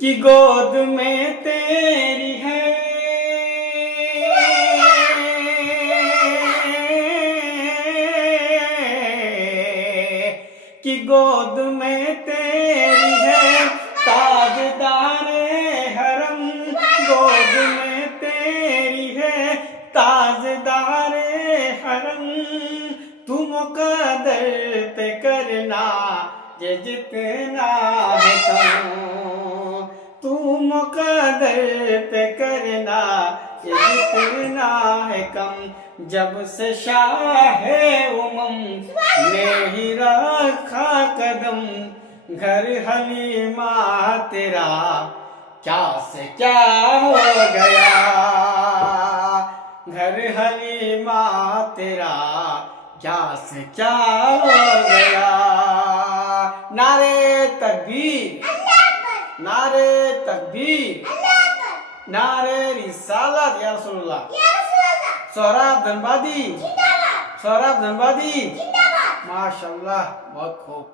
कि गोद में तेरी है कि गोद में तेरी है ताजदारे हरम, गोद में तेरी है ताजदारे हरम। तू मुकद्दर पे करना ये जितना है कम, तू मुकद्दर पे करना ये जितना है कम। जब से शाहे उमम ने ही रखा कदम, घर हलीमा तेरा क्या से क्या हो गया, घर हलीमा तेरा क्या से क्या हो गया। नारे तकबीर, नारे तकबीर, नारे रिसालत या रसूलुल्लाह। सोहराब धनबादी, सोहराब धनबादी, माशाल्लाह, बहुत खूब।